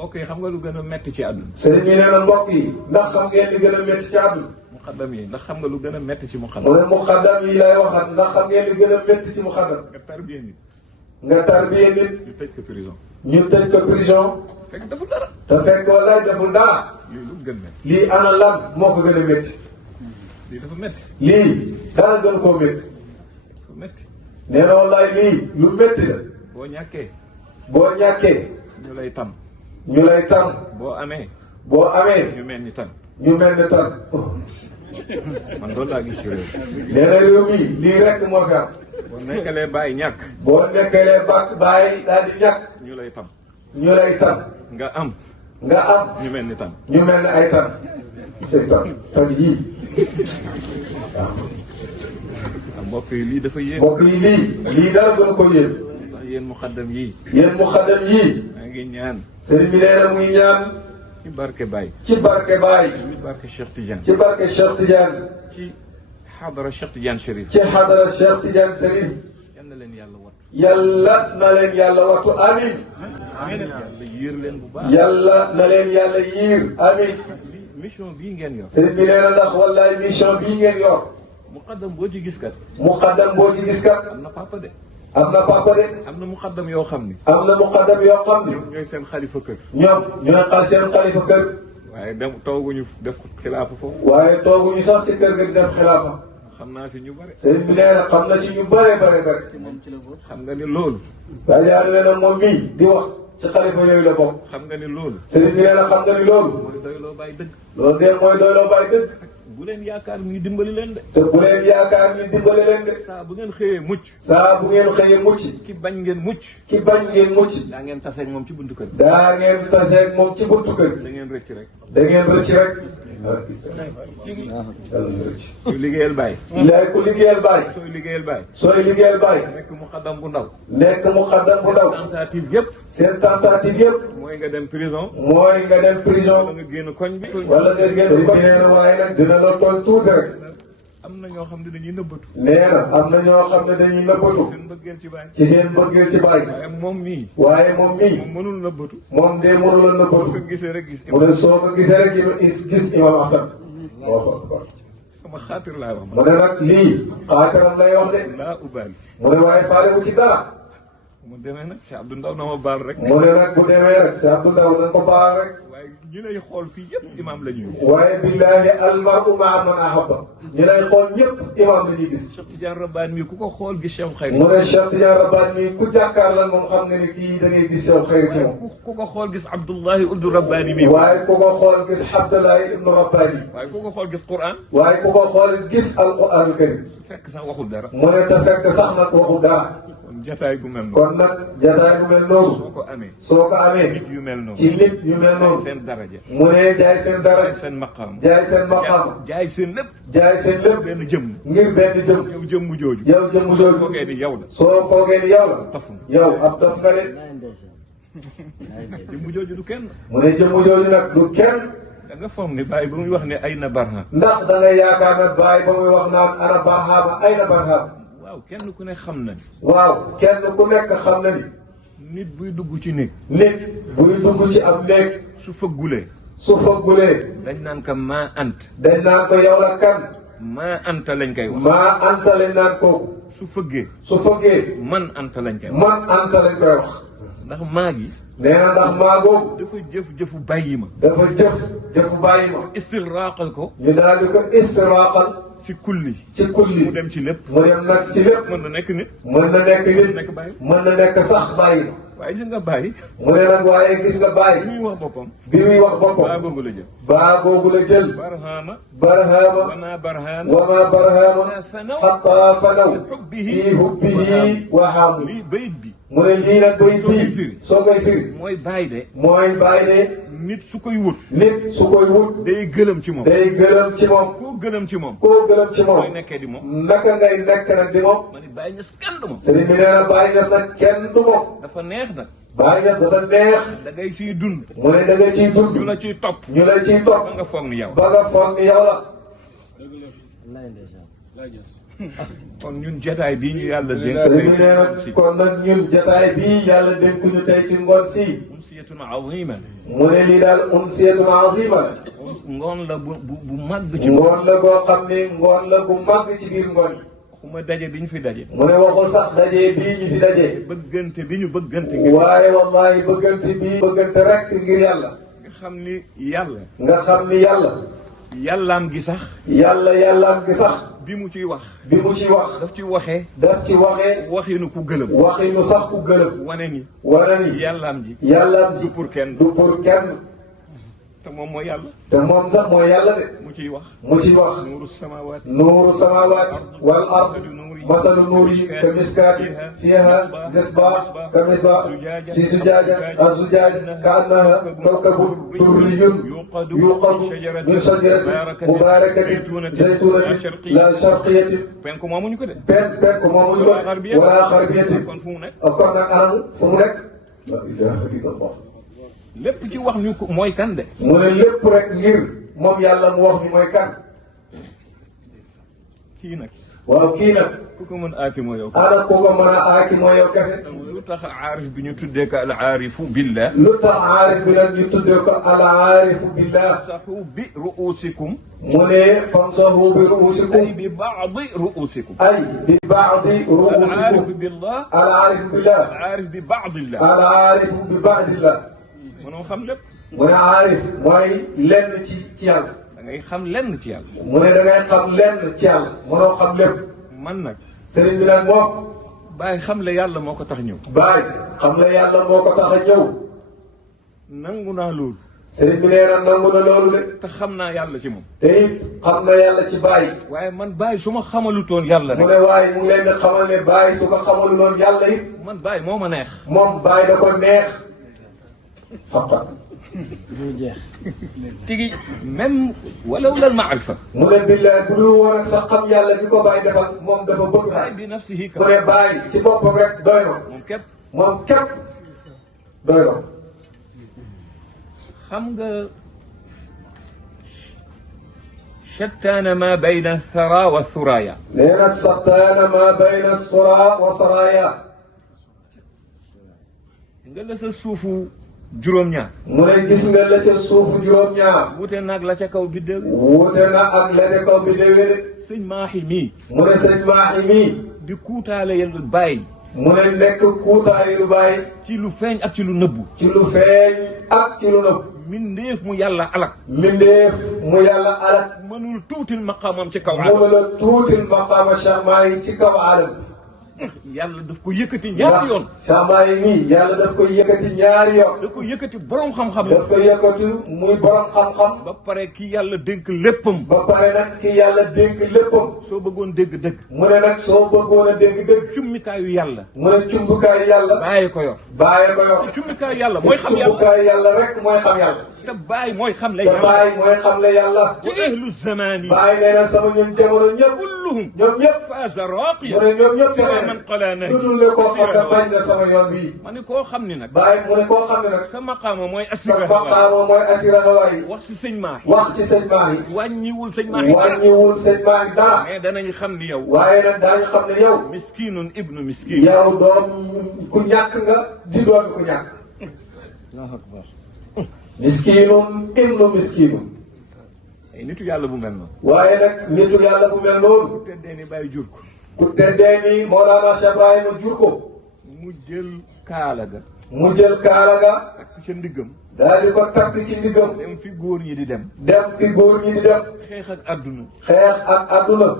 mbokk yi xam nga lu gën a metti ci àdduna. sëriñ bi nee na mbokk yi ndax xam ngeen li gën a metti ci àdduna. muqaddam yi ndax xam nga lu gën a metti ci muqaddam. mu ne muqaddam yi lay waxat ndax xam ngeen li gën a metti ci muqaddam. nga tarbiye nit. nga tarbiye nit. ñu tëj ko prison. ñu tëj ko prison. fekk deful dara. te fekk walaay deful dara. lii lu gën metti. lii ana lan moo ko gën a metti. lii dafa metti. lii dara gën koo metti. dafa metti. nee na wallaay lii lu metti la. boo ñàkkee. boo ñàkkee. ñu lay tam. ñu lay tam. boo amee. boo amee. ñu mel ni tan. ñu mel ni tan. man loolu laa gis ci réew. nee na réew mi lii rek moo fi am. boo nekkalee bàyyi ñàkk. boo nekkalee bàyyi daal di ñàkk. ñu lay tam. ñu lay tan. nga am. nga am. ñu mel ni tan. ñu mel ni ay tan. c'est tan yii. waaw mbokk yi lii dafa yéen. mbokk yi lii dara gën ko yéen. ndax yéen muqaddam yii. yéen muqaddam yii. maa ngi ñaan. sëriñ bi nee na muy ñaan. ci barke Baye. ci barke Baye. ci barke Cheikh Tidiane. ci barke Cheikh Tidiane. ci xadara Cheikh Tidiane Chérif. ci xadara Cheikh Tidiane Chérif. yal na leen yàlla wattu. yàlla na leen yàlla wattu amin. yàlla yiir leen bu baax. yàlla na leen yàlla yiir amin. mission bii ngeen yor. sëriñ bi nee na ndax wallaay mission bii ngeen yor. muqaddam boo ci gis kat. muqaddam boo ci gis kat. am na papa de. am na papa de. am na muqaddam yoo xam ni. am na muqaddam yoo xam ni. ñooy seen xalifa kër. ñoom ñooy xal seen xalifa kër. waaye dem tooguñu def xilaafa foofu. waaye tooguñu sax ci kër ga di def xilaafa. xam naa si ñu bare. sëriñ bi nee na xam na ci ñu bare bare bare. xam nga ni loolu. daa jaar nee na moom mii di wax ci xalifa yooyu la bokk. xam nga ni loolu. sëriñ bi nee na xam nga ni loolu. mooy doyloo bàyyi dëgg. loolu de mooy doyloo bàyyi dëgg. bu leen yaakaar ñu dimbali leen de. te bu leen yaakaar ñu dimbale leen de. saa bu ngeen xëyee mucc. saa bu ngeen xëyee mucc. ki bañ ngeen mucc. ki bañ ngeen mucc. daa ngeen taseeg moom ci buntu kër. daa ngeen taseeg moom ci buntu kër. da ngeen rëcc rek. da ngeen rëcc rek. ñu liggéeyal bàyyi. léegi ku liggéeyal Baye. sooy liggéeyal bàyyi. sooy liggéeyal Baye. nekk muqaddam bu ndaw. nekk mu xaddam bu ndaw. tentative yëpp. seen tentative yëpp. mooy nga dem prison. mooy nga dem wala prison. nga génn koñ bi. wala nga génn ko nee na waaye nag dina la tooñ tuuti rek. am na ñoo xam ne dañuy nëbbatu. nee na am na ñoo xam ne dañuy nëbbatu. seen bëggeel ci bàyyi. ci seen bëggeel ci Baye. waaye moom mii. waaye moom mii. moom mënul nëbbatu. moom de mënu la nëbbatu. ko gisee rek gis. mu ne soo ko gisee rek gis imam Hassan. sama xaatir laa wax. mu ne nag lii xaataram lay wax de. laa ubaali. mu ne waaye faale wu ci dara. mu demee nag si Abdou Ndaw na ma baal rek. mu ne nag bu demee rek si Abdou Ndaw nañ ko baal rek. waaye ñu lay xool fii yëpp imaam la ñuy. waaye billahi almaru maa man ahabba. ñu lay xool ñëpp imam la ñuy gis. Cheikh Tidiane Rabbani mi ku ko xool gis Cheikh Xayri. mu ne Cheikh Tidiane Rabbani mi ku jàkkaar lan moom xam nga ni kii da ngay gis Cheikh Xayri ci moom. ku ko xool gis Abdullahi Uldu Rabbani mi. waaye ku ko xool gis Abdullahi ibnu Rabbani. waaye ku ko xool gis Qur'an. waaye ku ko xool gis alquranul karim. fekk sax waxul dara. mu ne te fekk sax nag waxu dara. kon jataay gu mel noonu. kon nag jataay bu mel noonu. soo ko amee. soo ko amee. nit yu mel noonu. ci nit yu mel noonu. seen daraja. mu ne jaay seen dara. jaay seen maqaam. jaay seen maqaam. jaay seen lépp. jaay seen lépp. benn jëmm. ngir benn jëm. yow jëmmu jooju. yow jëmm jooju. foogee ni yow la. soo foogee ni yow la. tafu. yow ab dof nga de. jëmmu jooju du kenn. mu ne jëmm jooju nag du kenn. da nga foog ni bàyyi ba muy wax ne ay na barha. ndax da ngay yaakaar ne Baye ba muy wax naan ana barhaama ay na barhaama. waaw kenn ku ne xam na ni. waaw kenn ku nekk xam na ni. nit buy dugg ci néeg. nit buy dugg ci am néeg. su fëggulee. su fëggulee. dañ naan ko maa ant. dañ naan ko yow la kan. maa anta lañ koy wax. maa anta lañ naan kooku. su fëggee. su fëggee. man anta lañ koy wax. man anta lañ koy wax. ndax maa gi. nee na ndax maa googu. dafa jëf-jëfu bàyyi ma. dafa jëfu bàyyi ma. istiraaqal ko. ñu daal di ko istiraqal. ci kulli. ci kulli. mu dem ci lépp. mu dem nag ci lépp. mën na nekk nit. mën na nekk nit. nekk bàyyi. mën na nekk sax bàyyi ma. waaye gis nga bàyyi. mu ne nag waaye gis nga bi bàyyi. muy wax boppam. bi muy wax baa boppam. googu la jël. baa googu la jël. barhaama. barhaama. wana barhaama. wama barhaama. fanaw. xataa fanaw. xubbihi. fii hubbihi wa haamu. lii bayit bi. mu ne lii nag bayit soo koy bii. firi. soo koy firi. mooy bàyyi de. mooy bàyyi ne. nit su koy wut. nit su koy wut. day gëlëm ci moom. day gërëm ci moom. koo gëlëm ci moom. koo gërëm ci mooy moom. nekkee di moom. naka ngay nekk nag di moom. ma ni bàyyi ñes kenn du moom. sëriñ bi nee na Baye Niass nag kenn du moom. dafa neex nag. Baye Niass dafa neex. da ngay siy dund. mu ne da nga ciy dund. ñu la ciy topp. ñu la ciy ba topp. nga foog ni yow. ba nga foog ni yow la. kon ñun jotaay bii ñu yàlla dénk sëriñ bi nee na kon nag ñun jotaay bii yàlla dénk ñu tey ci ngoon si unsiyatun azima mu ne lii daal unsiyatun azima la ngoon la bu màgg ci ngoon la goo xam ne ngoon la bu màgg ci biir ngoon yi waxuma daje bi ñu fi daje mu ne waxul sax daje bii ñu fi daje bëggante bi ñu bëggante ngir waaye wallahi bëggante bii bëggante rek ngir yàlla nga xam ni yàlla nga xam ni yàlla yàllaam gi sax yàllaam gi sax bi mu ciy wax bi mu ci wax daf ci waxee daf ci waxee waxinu ku gëlëm waxinu sax ku gërëm wane ni yàllaam ji yàllaam du pour kenn du pour kenn te moom mooy yàlla te moom sax mooy yàlla de mu ciy wax mu ci wax nuuru samawaat nuuru samawaat wal ard masalu nuuri ka miskaati fiiha misbaax ka misbaax fi zujaaja az-zujaaj ka annaha kawkabun durriyun yuuqadu min shajaratin mubaarakatin zaytuunatin laa sharqiyyatin penku moomuñu ko de penku moomuñu ko wala xarbiyatin kon fu mu nekk kon nag anamu fu mu nekk la ilaha illallah lépp ci wax ñu ko mooy kan de mu ne lépp rek ngir moom yàlla mu wax ñu mooy kan kii nag waaw kii nag ku ko mën aaki moo yow ana ku ko mën a aaki moo yow kese lu tax aarif bi ñu tuddee ko al aarifu billah lu tax aarif bi nag ñu tuddee ko al aarifu billah saxu bi ruusikum mu ne famsahu bi ruusikum ay bi baadi ruusikum ay bi baadi al aarifu ruusikum billah al aarifu billah al aarif bi baadillah al aarifu bi baadillah mënoo xam lépp mu ne aarif mooy lenn ci yàlla da ngay xam lenn ci yàlla mu ne da ngay xam lenn ci yàlla mënoo xam lépp man nag sëriñ bi nag moom bàyyi xam le yàlla moo ko tax ñëw baay xam la yàlla moo ko tax a ñëw nangu naa loolu sëriñ bi nee na nangu na loolu de te xam naa yàlla ci moom te it xam na yàlla ci baay waaye man bàyyi su ma xamalutoon yàlla mu rek ne waaye mu ngi leen di xamal ne baay su ko xamalu noonu yàlla it man bàyyi moo ma neex moom baay da ko neex xaqat tigi même walaw lal maarifa mu ne billaay bu dul woon ak sax xam yàlla bi ko baay defal moom dafa bëgg bàyyi bi nafsihi mu ne baay ci boppam rek doy na moom képp moom képp doy na xam nga shattaana ma bayna thara wa thuraya nee na sattaana ma bayna sura wa saraya nga la sa suufu juróom-ñaar mu ne gis nga la ca suufu juróom-ñaar wute naag la ca kaw biddéew wuute na ak la ca kaw bi déwee de sëñ maaxi mii mu ne sëñ maaxi mii di kuutaale yel bàyyi mu ne nekk kuutaayu lu bàyyi ci lu feeñ ak ci lu nëbbu ci lu feeñ ak ci lu nëbb mindeef mu yàlla alak mbindeef mu yàlla alak mënul tuutil maqaamam ci kaw mu la tuutil maqaama chamaa yi ci kaw alam yàlla daf ko yëkkati ñaari yoon chamaa yi nii yàlla daf ko yëkkati ñaari yoon daf ko yëkkati borom xam-xam daf ko yëkkati muy borom xam-xam ba pare ki yàlla dénk léppam ba pare nag ki yàlla dénk léppam soo bëggoon dégg dëgg mu ne nag soo bëggoon a dégg dëgg cummikaayu yàlla mu ne cumbukaayu yàlla bàyyi ko yor bàyyi ko yor cummikaayu yàlla mooy xam yàlla cumbukaayu yàlla rek mooy xam yàlla te bàyyi mooy xam la te yàlla bàyyi mooy xam le yàlla wa ahlu zamani bàyyi nee na sama ñun jamono ñëpp kulluhum ñoom ñëpp faasa mu raqiya ne ñoom ñëpp siwa man qala nahi lu dul ne koo xam ne bañ na sama yoon bii ma ne koo xam ne nag bàyyi mu ne koo xam ne nag sa maqaama mooy sa asira maqaama mooy asira hawaay wax si sëñ maax wax ci sëñ maa yi wàññiwul sëñ maax dara wàññiwul sëñ maa yi dara mais danañ xam ni yow waaye nag daañu xam ne yow miskinun ibnu miskin yow doom ku ñàkk nga di doomi ku ñàkk miskinun ibnu miskinun ay nitu yàlla bu mel noonu waaye nag nitu yàlla bu mel noonu ku teddee ni bàyyi jur ko ku teddee ni Mawlana Cheikh Ibrahima jur ko mu jël kaala ga mu jël kaala ga takk ca ndiggam daal di ko takk ci ndiggam dem fi góor ñi di dem dem fi góor ñi di dem xeex ak àdduna xeex ak àdduna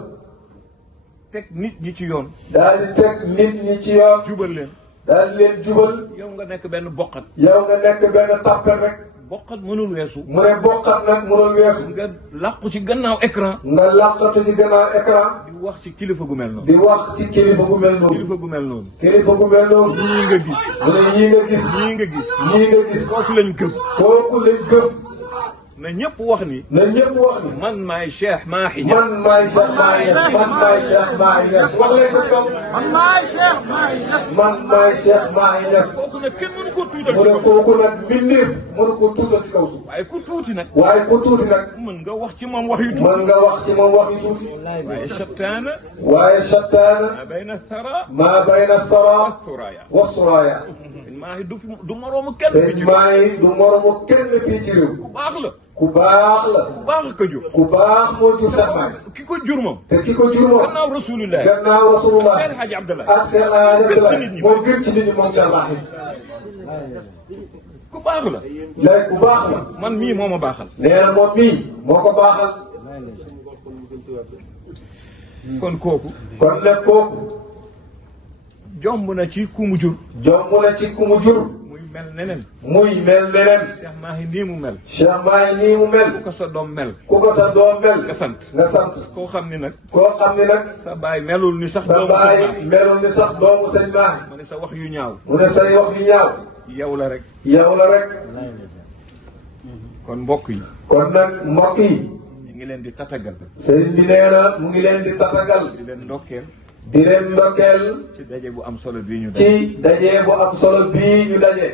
teg nit ñi ci yoon daal di teg nit ñi ci yoon jubal leen daal di leen jubal yow nga nekk benn boqat yow nga nekk benn tàppel rek boqat mënul weesu mu ne bokkat nag mënul weesu nga làqu ci gannaaw écran nga làqatu ci gannaaw écran di wax ci kilifa gu mel noonu di wax ci kilifa gu mel noonu kilifa gu mel noonu kilifa gu mel noonu ñii nga gis mu ne ñii nga gis ñii nga gis ñii nga gis kooku lañ gëm kooku lañ gëm na ñëpp wax ni na ñëpp wax ni man maay Cheikh Mahi Niass man maay Cheikh Mahi Niass man maay Cheikh Mahi Niass wax leen ko kaw man maay Cheikh Mahi Niass. man maay Cheikh Mahi Niass kooku nag kenn mënu ko tuutal tuutal mu ci ne kaw. kooku nag mbindeef mënu ko tuutal ci kaw suuf. waaye ku tuuti nag. waaye ku tuuti nag. mën nga wax ci moom wax yu tuuti. mën nga wax ci moom wax yu tuuti. waaye shattaana. waaye shattaana. maa bayna thara. maa bayna sara thuraya. wa suraya. maa yi du moroomu kenn fii ci sëñ maa yi du moromu kenn fii ci réew. ku baax la. ku baax la. ku baax ka jur. ku baax moo jur sax maa ki ko jur moom. te ki ko jur moom. gannaaw rasulullah. gannaaw rasulullah. Seex Hadji Abdallah. ak Seex Hadji Abdallah moo gën ci nit ñi moom Seex Mahi. ku baax la. léegi ku baax la. man mii moo ma baaxal. nee na moom mii moo ko baaxal. kon kooku. kon nag kooku. jomb na ci ku mu jur. jomb na ci ku mu jur. muy mel neneen. muy mel neneen. Seex Mahi nii mu mel. Seex Mahi nii mu mel. ku ko sa doom mel. ku ko sa doom mel. nga sant. nga sant. koo xam ni nag. koo xam ni nag. sa baay melul ni sax sa doomu baay Seex Mahi. melul ni sax doomu sëñ Mahi. ma ne sa wax yu ñaaw. mu ne say wax yu ñaaw. yow la rek. yow la rek. kon mbokk yi. kon nag mbokk yi. ñu ngi leen di tatagal. sëriñ bi nee na mu ngi leen di tatagal. di leen ndokkeel. di leen ndokkeel. ci daje bu am solo bii ñu daje. ci daje bu am solo bii ñu daje.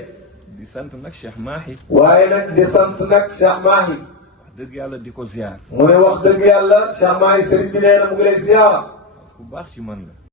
di sant nag Cheikh Mahi. waaye nag di sant nag Cheikh Mahi. wax dëgg yàlla di ko ziar. mu ne wax dëgg yàlla Cheikh Mahi sëriñ bi nee na mu ngi lay ziyaara. ku baax ci man la.